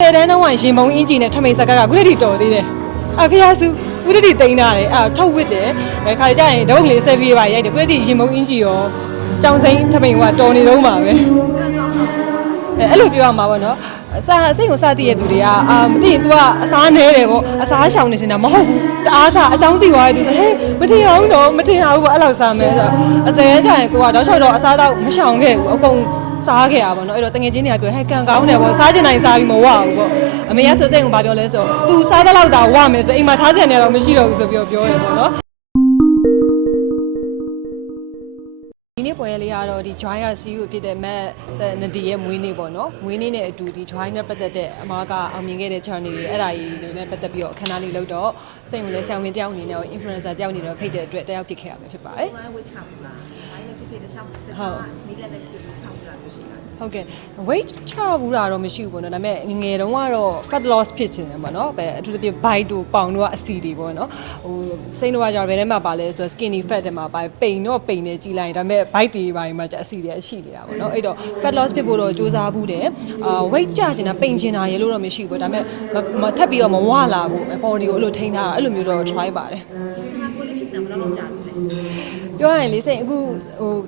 တန်းတော့ရင်မုံအင်ဂျီနဲ့ထမိန်စကားကခုတည်းတော်သေးတယ်အဖေဟာစုခုတည်းတိန်းတာတယ်အာထုတ်ဝစ်တယ်အဲခါကြရင်ဒုံးလေးဆက်ပြီးပါရိုက်တယ်ခုတည်းရင်မုံအင်ဂျီရောကြောင်စိမ့်ထမိန်ကတော်နေတော့မှာပဲအဲအဲ့လိုပြောရမှာပေါ့နော်အစာစိတ်ကိုစတည်ရတဲ့သူတွေကအာမသိရင် तू ကအစားနဲတယ်ပေါ့အစားရှောင်နေနေတာမဟုတ်ဘူးတအားစားအကြောင်းသိသွားတယ်သူဆိုဟဲ့မထင်အောင်တော့မထင်အောင်ပေါ့အဲ့လောက်စားမယ်ဆိုတော့အစဲကြရင်ကိုကတောက်လျှောက်တော့အစားတော့မရှောင်ခဲ့ဘူးအကုန် စားခဲ့ရပါတော့အဲ့တော့တငယ်ချင်းတွေကပြောဟဲ့ကံကောင်းတယ်ပေါ့စားချင်တိုင်းစားပြီးမဝဘူးပေါ့အမေကဆိုစိတ်ကိုဘာပြောလဲဆိုသူစားတဲ့လောက်သာဝမယ်ဆိုအိမ်မှာထားချင်တယ်တော့မရှိတော့ဘူးဆိုပြောပြောရပေါ့နော် ပွဲလေးကတော့ဒီ Joiner CEO ဖြစ်တဲ့ Matt နဒီရဲ့မွေးနေ့ပေါ့နော်မွေးနေ့နဲ့အတူဒီ Joiner ပတ်သက်တဲ့အမားကအောင်မြင်ခဲ့တဲ့ channel တွေအဲ့ဒါကြီးတွေနဲ့ပတ်သက်ပြီးတော့အခမ်းအနားလေးလုပ်တော့စိတ်ဝင်လဲဆရာဝန်တယောက်အနေနဲ့ရော influencer တယောက်အနေနဲ့ရောဖိတ်တဲ့အတွက်တယောက်ဖြစ်ခဲ့ရမှာဖြစ်ပါတယ်ဝိုင်းဝေးချောင်းလာ။အဲ့ဒီဖြစ်ဖြစ်တစ်ချောင်းတစ်ချောင်းကနီးလက်နဲ့ဖြစ်ဖြစ်ချောင်းလာလို့ရှိတာဟုတ်ကဲ့ weight ချဘူးတာတော့မရှိဘူးပေါ့နော်ဒါပေမဲ့ငငယ်တုန်းကတော့ fat loss ဖြစ်ချင်တယ်ပေါ့နော်ပဲအထူးသဖြင့် bite တို့ပေါင်တို့ကအစီတွေပေါ့နော်ဟိုစိတ်တော့ကကြတော့ဘယ်ထဲမှာပါလဲဆိုတော့ skinny fat တွေမှာပါပိန်တော့ပိန်နေကြီးလိုက်ရင်ဒါပေမဲ့ bite တွေပါရင်မှအစီတွေရှိနေတာပေါ့နော်အဲ့တော့ fat loss ဖြစ်ဖို့တော့စူးစမ်းဘူးတယ်အာ weight ကျချင်တာပိန်ချင်တာရေလို့တော့မရှိဘူးပေါ့ဒါပေမဲ့မထပ်ပြီးတော့မဝလာဘူး body ကိုအဲ့လိုထိန်းထားတာအဲ့လိုမျိုးတော့ try ပါတယ်။ငါကိုလေးဖြစ်နေမလို့လောက်ကြာပြီလေပြောရရင်လေစိတ်အခု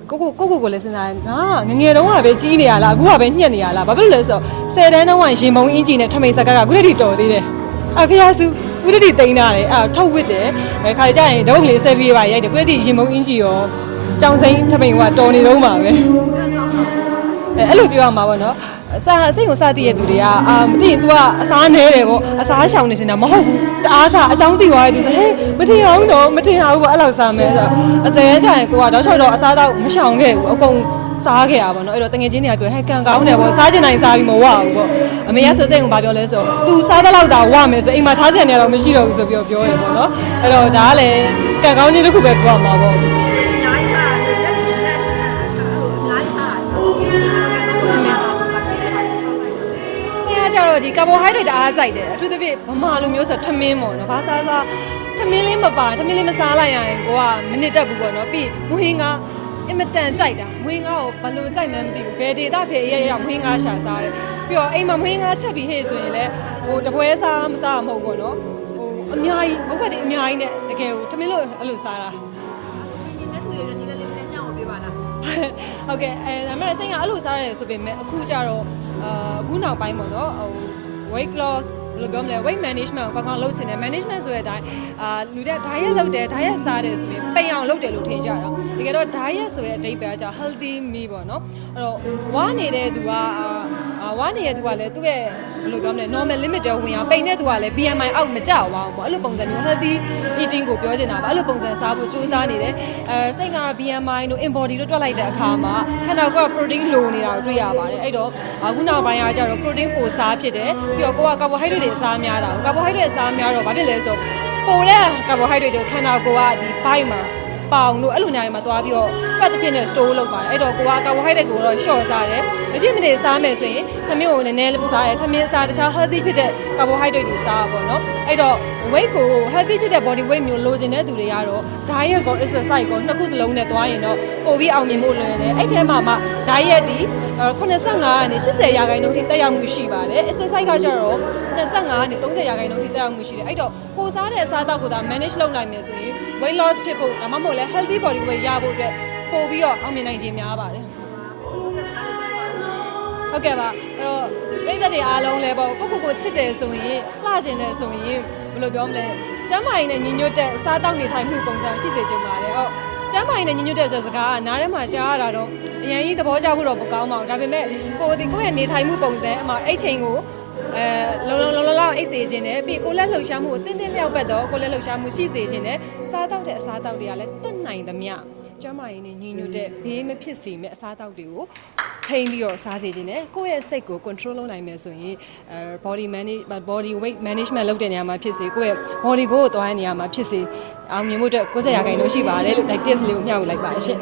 ဟိုကိုကိုကိုကိုကိုလည်းစဉ်းစားရင်ငါငငယ်တုန်းကပဲကြီးနေရလားအခုကပဲညှက်နေရလားဘာဖြစ်လို့လဲဆိုတော့ဆယ်တန်းတုန်းကရင်မုံအင်ဂျီနဲ့ထမိန်စကားကခုတည်းတော်သေးတယ်အဖေဟာစုခုတည်းတိန်းတာတယ်အာထုတ်ဝစ်တယ်အဲခါကြရင်ဒုံးလေးဆက်ပြီးပါရိုက်တယ်ခုတည်းရင်မုံအင်ဂျီရော ကြောင်စိမ့်ထမိန်ကတော်နေတော့မှာပဲအဲအဲ့လိုပြောရမှာပေါ့နော်အစာစိတ်ကိုစတည်ရတဲ့သူတွေကအာမသိရင် तू ကအစားနဲတယ်ပေါ့အစားရှောင်နေနေတာမဟုတ်ဘူးတအားစားအကြောင်းသိသွားတယ်သူဆိုဟဲ့မထင်အောင်တော့မထင်အောင်ပေါ့အဲ့လောက်စားမယ်ဆိုတော့အစဲကြရင်ကိုကတောက်လျှောက်တော့အစားတော့မရှောင်ခဲ့ဘူးအကုန်စားခဲ့ရပါတော့အဲ့တော့တငယ်ချင်းတွေကပြောဟဲ့ကံကောင်းတယ်ပေါ့စားချင်တိုင်းစားပြီးမဝဘူးပေါ့အမေကဆိုစိတ်ကိုဘာပြောလဲဆိုသူစားတဲ့လောက်သာဝမယ်ဆိုအိမ်မှာထားချင်တယ်တော့မရှိတော့ဘူးဆိုပြောပြောရပေါ့နော်အဲ့တော့ဒါကလည်းကံကောင်းခြင်းတစ်ခုပဲပြောရမှာပေါ့။ ကျတော့ဒီကာဘိုဟိုက်ဒရိတ်တအားကြိုက်တယ်အထူးသဖြင့်ဗမာလူမျိုးဆိုထမင်းပေါ့နော်ဘာစားစားထမင်းလေးမပါထမင်းလေးမစားလိုက်ရရင်ကိုကမနစ်တက်ဘူးပေါ့နော်ပြီးမွဟင်းကားအင်မတန်ကြိုက်တာမွဟင်းကားကိုဘယ်လိုကြိုက်မှန်းမသိဘူးဘယ်ဒေတာဖြစ်ရရမွဟင်းကားရှာစားတယ်ပြီးတော့အိမ်မှာမွဟင်းကားချက်ပြီးဟေ့ဆိုရင်လည်းဟိုတပွဲစားမစားမဟုတ်ပေါ့နော်ဟိုအများကြီးဘုတ်ဘက်တွေအများကြီးနဲ့တကယ်ကိုထမင်းလို့အဲ့လိုစားတာ။ဒီနေ့သူတွေနီးလက်လေးနဲ့ညောင်းပြပါလားဟုတ်ကဲ့အဲဒါပေမဲ့စိတ်ကအဲ့လိုစားရတယ်ဆိုပေမဲ့အခုကျတော့အာအခုနောက်ပိုင်းပေါ့နော်ဟို weight loss ဘယ်လိုပြောမလဲ weight management ကိုကောင်းကောင်းလုပ်ချင်တယ် management ဆိုတဲ့အတိုင်းအာလူတဲ့ diet လုပ်တယ် diet စားတယ်ဆိုရင်ပိန်အောင်လုပ်တယ်လို့ထင်ကြတာတကယ်တော့ diet ဆိုတဲ့အဓိပ္ပာယ်ကကျ healthy meal ပေါ့နော်အဲ့တော့ဝါနေတဲ့သူကအာအာဝါနေတဲ့သူကလည်းသူ့ရဲ့ဘယ်လိုပြောမလဲ normal limit တွေဝင်အောင်ပိန်တဲ့သူကလည်း BMI အောက်မကျအောင်ပေါ့အဲ့လိုပုံစံမျိုး healthy eating ကိုပြောချင်တာပါအဲ့လိုပုံစံစားဖို့စူးစမ်းနေတယ်အဲစိတ်က BMI တို့ in body တို့တွက်လိုက်တဲ့အခါမှာခန္ဓာကိုယ်က protein လိုနေတာကိုတွေ့ရပါတယ်အဲ့တော့အခုနောက်ပိုင်းကကျတော့ protein ပိုစားဖြစ်တယ်ပြီးတော့ကိုက carbohydrate တွေအစားများတာကို carbohydrate အစားများတော့ဘာဖြစ်လဲဆိုပိုတဲ့ carbohydrate တွေကိုခန္ဓာကိုယ်ကဒီ bite မှာပေါင်တို့အဲ့လိုညာတွေမှာသွားပြီးတော့ fat တစ်ဖြစ်နဲ့ store လုပ်ပါတယ်အဲ့တော့ကိုက carbohydrate ကိုတော့ short စားတယ်မဖြစ်မနေစားမယ်ဆိုရင်ထမင်းကိုနည်းနည်းလေးစားတယ်ထမင်းစားတခြား healthy ဖြစ်တဲ့ carbohydrate တွေစားပါပေါ့နော်အဲ့တော့ weight ကို healthy ဖြစ်တဲ့ body weight မျိုးလိုချင်တဲ့သူတွေကတော့ diet ကို exercise ကိုနှစ်ခုစလုံးနဲ့သွားရင်တော့ပိုပြီးအောင်မြင်ဖို့လွယ်တယ်အဲ့ထဲမှာမှ diet ဒီ85ကနေ80ရာခိုင်နှုန်းထိတက်ရောက်မှုရှိပါတယ် exercise ကကျတော့25ကနေ30ရာခိုင်နှုန်းထိတက်ရောက်မှုရှိတယ်အဲ့တော့ကိုစားတဲ့အစားအသောက်ကိုသာ manage လုပ်နိုင်မယ်ဆိုရင် weight loss ဖြစ်ဖို့ဒါမှမဟုတ်လဲ healthy body weight ရဖို့အတွက်ပိုပြီးတော့အောင်မြင်နိုင်ခြင်းများပါတယ်ဟုတ်ကဲ့ပါအဲ့တော့ပြည်သက်တွေအားလုံးလည်းပေါ့ကိုကိုကိုချစ်တယ်ဆိုရင်လှကျင်တယ်ဆိုရင် ဘယ်လိုပြောမလဲကျမ်းမာရင်လည်းညီညွတ်တဲ့စားတောက်နေထိုင်မှုပုံစံရှိစေချင်ပါတယ်ဟုတ်ကျမ်းမာရင်လည်းညီညွတ်တဲ့ဆိုတဲ့စကားကနားထဲမှာကြားရတာတော့အရင်ကြီးသဘောကျဖို့တော့မကောင်းပါဘူးဒါပေမဲ့ကိုဒီကိုယ့်ရဲ့နေထိုင်မှုပုံစံအမှအဲ့ချိန်ကိုအဲလုံလုံလုံလုံလောက်အိတ်စေခြင်းနဲ့ပြီးကိုလက်လှုပ်ရှားမှုကိုတင်းတင်းလျောက်ပတ်တော့ကိုလက်လှုပ်ရှားမှုရှိစေခြင်းနဲ့စားတောက်တဲ့အစားတောက်တွေကလည်းတက်နိုင်သမျှကျမ်းမာရင်ညီညွတ်တဲ့ဘေးမဖြစ်စေမဲ့အစားတောက်တွေကို ထိန်းပြီးတော့စားစေခြင်းနဲ့ကိုယ့်ရဲ့စိတ်ကို control လုပ်နိုင်မယ်ဆိုရင်အဲ body manage body weight management လုပ်တဲ့နေရာမှာဖြစ်စေကိုယ့်ရဲ့ body ကိုသွားတဲ့နေရာမှာဖြစ်စေအောင်မြင်မှုအတွက်90ရာခိုင်နှုန်းရှိပါတယ်လို့ like tips လေးကိုမျှဝေလိုက်ပါရှင့်